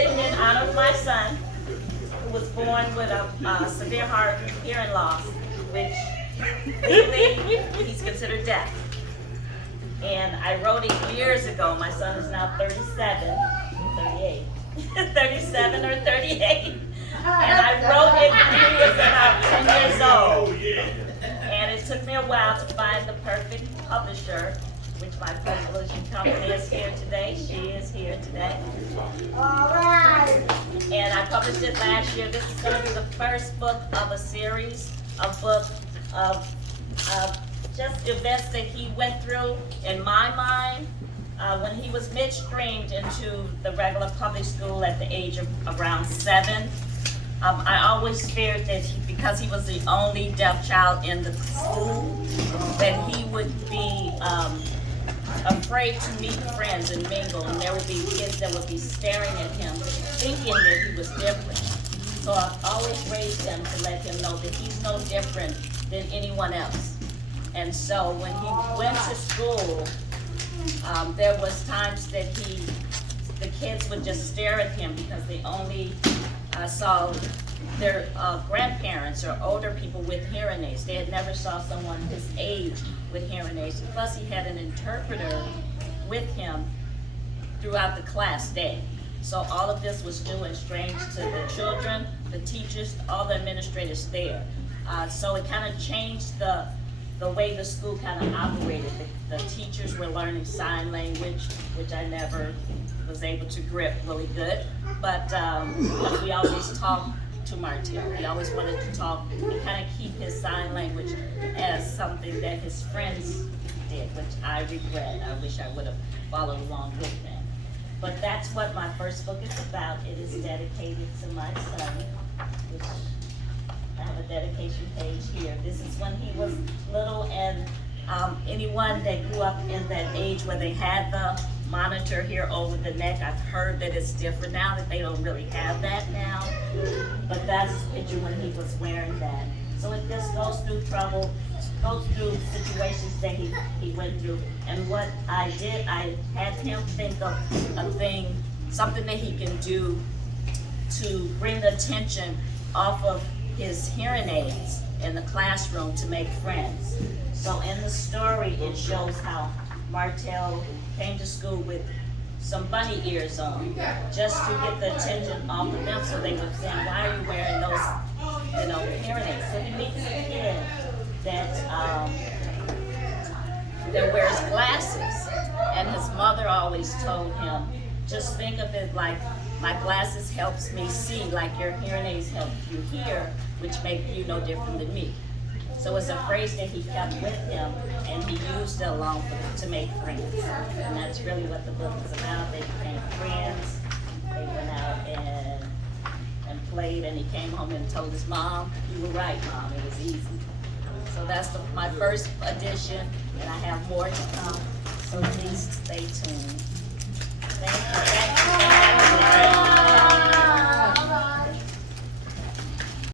written in honor of my son, who was born with a severe hearing loss, which legally he's considered deaf. And I wrote it years ago. My son is now 37, 38, 37 or 38. And I wrote it when he was about 10 years old. And it took me a while to find the perfect publisher, which my publishing company is here today. She is here today. All right. And I published it last year. This is going to be the first book of a series, a book of just events that he went through in my mind when he was midstreamed into the regular public school at the age of around 7. I always feared that because he was the only deaf child in the school, that he would be afraid to meet friends and mingle, and there would be kids that would be staring at him, thinking that he was different. So I've always raised him to let him know that he's no different than anyone else. And so when he went to school, there was times that the kids would just stare at him because they only saw their grandparents or older people with hearing aids. They had never saw someone his age with hearing aids. Plus he had an interpreter with him throughout the class day. So all of this was new and strange to the children, the teachers, all the administrators there. So it kind of changed the way the school kind of operated. The teachers were learning sign language, which I never was able to grip really good. But we always talked to Martell. He always wanted to talk and kind of keep his sign language as something that his friends did, which I regret. I wish I would have followed along with them. But that's what my first book is about. It is dedicated to my son, which I have a dedication page here. This is when he was little, and anyone that grew up in that age where they had the monitor here over the neck, I've heard that it's different now, that they don't really have that now. But that's his picture when he was wearing that. So it just goes through trouble, goes through situations that he went through. And what I did, I had him think of a thing, something that he can do to bring the attention off of his hearing aids in the classroom to make friends. So in the story, it shows how Martell came to school with some bunny ears on, just to get the attention off of them, so they would say, why are you wearing those, hearing aids? So he meets a kid that wears glasses, and his mother always told him, just think of it like, my glasses helps me see, like your hearing aids help you hear, which make you no different than me. So it's a phrase that he kept with him, and he used it along to make friends. And that's really what the book is about. They became friends. They went out and played, and he came home and told his mom, "You were right, Mom, it was easy." So that's my first edition, and I have more to come. So please stay tuned. Thank you. Thank you.